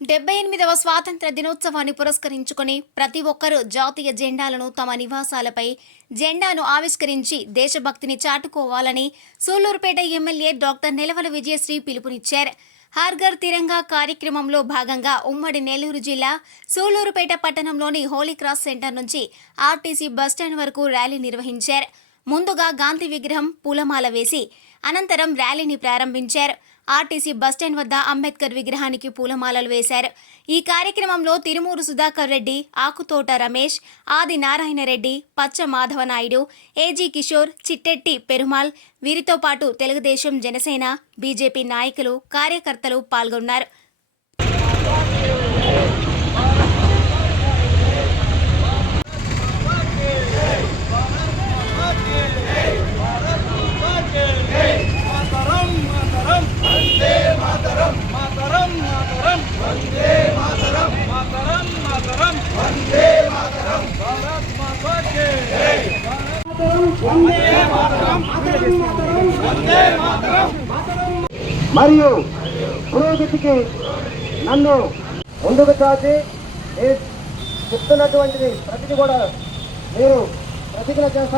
డెబ్బై ఎనిమిదవ స్వాతంత్ర దినోత్సవాన్ని పురస్కరించుకొని ప్రతి ఒక్కరూ జాతీయ జెండాలను తమ నివాసాలపై జెండాను ఆవిష్కరించి దేశభక్తిని చాటుకోవాలని సూలూరుపేట ఎమ్మెల్యే డాక్టర్ నిలవల విజయశ్రీ పిలుపునిచ్చారు. హార్గర్ తిరంగా కార్యక్రమంలో భాగంగా ఉమ్మడి నెల్లూరు జిల్లా సూలూరుపేట పట్టణంలోని హోలీ క్రాస్ సెంటర్ నుంచి ఆర్టీసీ బస్టాండ్ వరకు ర్యాలీ నిర్వహించారు. ముందుగా గాంధీ విగ్రహం పూలమాల వేసి అనంతరం ర్యాలీని ప్రారంభించారు. ఆర్టీసీ బస్టాండ్ వద్ద అంబేద్కర్ విగ్రహానికి పూలమాలలు వేశారు. ఈ కార్యక్రమంలో తిరుమూరు సుధాకర్ రెడ్డి ఆకుతోట రమేష్ ఆది నారాయణ రెడ్డి పచ్చ మాధవ నాయుడు ఏజీ కిషోర్ చిట్టెట్టి పెరుమాల్ వీరితో పాటు తెలుగుదేశం జనసేన బీజేపీ నాయకులు కార్యకర్తలు పాల్గొన్నారు. మరియు పురోగతికి నన్ను ముందుకు చాచి నేను చెప్తున్నటువంటిది ప్రతిదీ కూడా మీరు ప్రతిజ్ఞ చేస్తారు